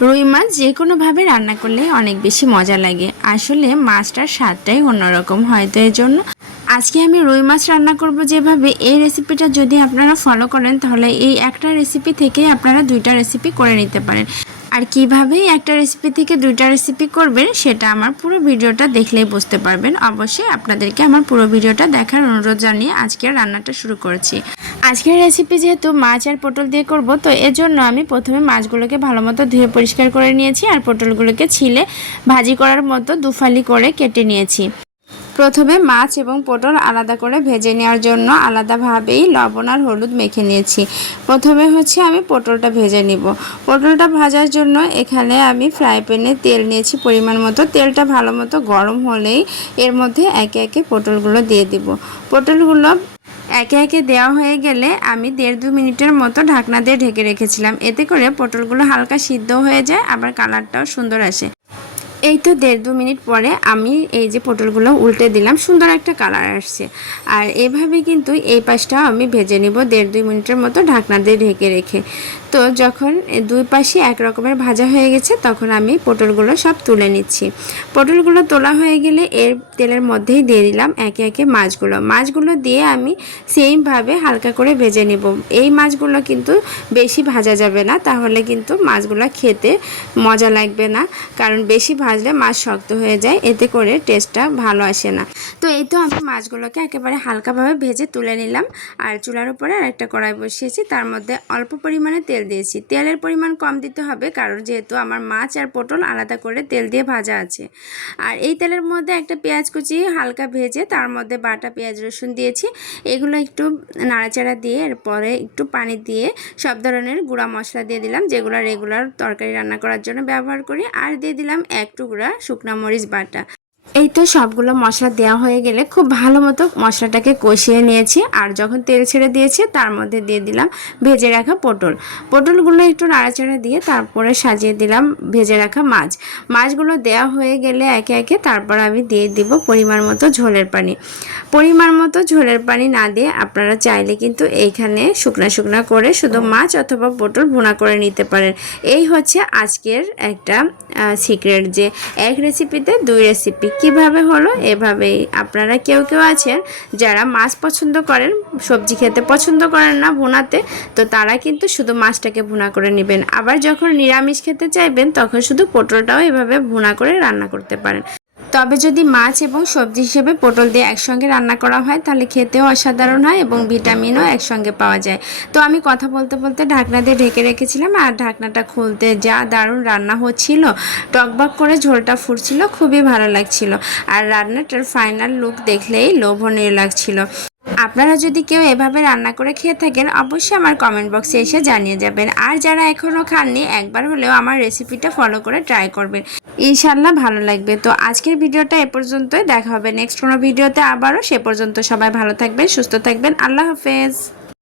রুই মাছ যে কোনোভাবে রান্না করলে অনেক বেশি মজা লাগে। আসলে মাছটার স্বাদটাই অন্যরকম হয়, তো এর জন্য আজকে আমি রুই মাছ রান্না করব যেভাবে। এই রেসিপিটা যদি আপনারা ফলো করেন, তাহলে এই একটা রেসিপি থেকে আপনারা দুইটা রেসিপি করে নিতে পারেন। আর কীভাবে একটা রেসিপি থেকে দুইটা রেসিপি করবেন, সেটা আমার পুরো ভিডিওটা দেখলেই বুঝতে পারবেন। অবশ্যই আপনাদেরকে আমার পুরো ভিডিওটা দেখার অনুরোধ জানিয়ে আজকের রান্নাটা শুরু করছি। আজকের রেসিপি যেহেতু মাছ আর পটল দিয়ে করব, তো এর জন্য আমি প্রথমে মাছগুলোকে ভালো মতো ধুয়ে পরিষ্কার করে নিয়েছি আর পটলগুলোকে ছিলে ভাজি করার মতো দুফালি করে কেটে নিয়েছি। প্রথমে মাছ এবং পটল আলাদা করে ভেজে নেওয়ার জন্য আলাদাভাবেই লবণ আর হলুদ মেখে নিয়েছি। প্রথমে হচ্ছে আমি পটলটা ভেজে নিব। পটলটা ভাজার জন্য এখানে আমি ফ্রাই প্যানে তেল নিয়েছি পরিমাণ মতো। তেলটা ভালো মতো গরম হলেই এর মধ্যে একে একে পটলগুলো দিয়ে দিব। পটলগুলো একে একে দেওয়া হয়ে গেলে আমি দেড় দু মিনিটের মতো ঢাকনা দিয়ে ঢেকে রেখেছিলাম। এতে করে পটলগুলো হালকা সিদ্ধ হয়ে যায়, আবার কালারটাও সুন্দর আসে। এই তো দেড় দু মিনিট পরে আমি এই যে পটলগুলো উল্টে দিলাম, সুন্দর একটা কালার আসছে। আর এভাবে কিন্তু এই পাশটাও আমি ভেজে নিব দেড় দুই মিনিটের মতো ঢাকনা দিয়ে ঢেকে রেখে। তো যখন দুই পাশে এক রকমের ভাজা হয়ে গেছে, তখন আমি পটলগুলো সব তুলে নিচ্ছি। পটলগুলো তোলা হয়ে গেলে এর তেলের মধ্যেই দিয়ে দিলাম একে একে মাছগুলো। মাছগুলো দিয়ে আমি সেইমভাবে হালকা করে ভেজে নেব। এই মাছগুলো কিন্তু বেশি ভাজা যাবে না, তাহলে কিন্তু মাছগুলো খেতে মজা লাগবে না। কারণ বেশি ভাজলে মাছ শক্ত হয়ে যায়, এতে করে টেস্টটা ভালো আসে না। তো এই তো আমি মাছগুলোকে একেবারে হালকাভাবে ভেজে তুলে নিলাম, আর চুলার উপরে আর একটা কড়াই বসিয়েছি, তার মধ্যে অল্প পরিমাণে তেল দিয়েছি। তেলের পরিমাণ কম দিতে হবে, কারণ যেহেতু আমার মাছ আর পটল আলাদা করে তেল দিয়ে ভাজা আছে। আর এই তেলের মধ্যে একটা পেঁয়াজ কুচি হালকা ভেজে, তার মধ্যে বাটা পেঁয়াজ রসুন দিয়েছি। এগুলো একটু নাড়াচাড়া দিয়ে, এরপরে একটু পানি দিয়ে সব ধরনের গুঁড়া মশলা দিয়ে দিলাম, যেগুলো রেগুলার তরকারি রান্না করার জন্য ব্যবহার করি। আর দিয়ে দিলাম এক টুকরা শুকনা মরিচ বাটা। এই তো সবগুলো মশলা দেওয়া হয়ে গেলে খুব ভালো মতো মশলাটাকে কষিয়ে নিয়েছি। আর যখন তেল ছেড়ে দিয়েছি, তার মধ্যে দিয়ে দিলাম ভেজে রাখা পটল। পটলগুলো একটু নাড়াচাড়া দিয়ে তারপরে সাজিয়ে দিলাম ভেজে রাখা মাছ। মাছগুলো দেওয়া হয়ে গেলে একে একে তারপর আমি দিয়ে দিব পরিমাণ মতো ঝোলের পানি। পরিমাণ মতো ঝোলের পানি না দিয়ে আপনারা চাইলে কিন্তু এইখানে শুকনা শুকনা করে শুধু মাছ অথবা পটল ভুনা করে নিতে পারেন। এই হচ্ছে আজকের একটা সিক্রেট যে এক রেসিপিতে দুই রেসিপি কীভাবে হলো? এভাবেই আপনারা কেউ কেউ আছেন যারা মাছ পছন্দ করেন, সবজি খেতে পছন্দ করেন না ভুনাতে, তো তারা কিন্তু শুধু মাছটাকে ভুনা করে নেবেন। আবার যখন নিরামিষ খেতে চাইবেন, তখন শুধু পটলটাও এভাবে ভুনা করে রান্না করতে পারেন। তবে যদি মাছ এবং সবজি হিসেবে পটল দিয়ে একসঙ্গে রান্না করা হয়, তাহলে খেতেও অসাধারণ হয় এবং ভিটামিনও একসঙ্গে পাওয়া যায়। তো আমি কথা বলতে বলতে ঢাকনা দিয়ে ঢেকে রেখেছিলাম আর ঢাকনাটা খুলতে যা দারুণ রান্না হচ্ছিল, টকবক করে ঝোলটা ফুটছিল, খুবই ভালো লাগছিল। আর রান্নাটার ফাইনাল লুক দেখলেই লোভনীয় লাগছিল। আপনারা যদি কেউ এভাবে রান্না করে খেয়ে থাকেন, অবশ্যই আমার কমেন্ট বক্সে এসে জানিয়ে যাবেন। আর যারা এখনও খাননি, একবার হলেও আমার রেসিপিটা ফলো করে ট্রাই করবেন। ইনশাল্লাহ ভালো লাগবে। তো আজকের ভিডিওটা এ পর্যন্তই। দেখা হবে নেক্সট কোনো ভিডিওতে আবারও। সে পর্যন্ত সবাই ভালো থাকবেন, সুস্থ থাকবেন। আল্লাহ হাফেজ।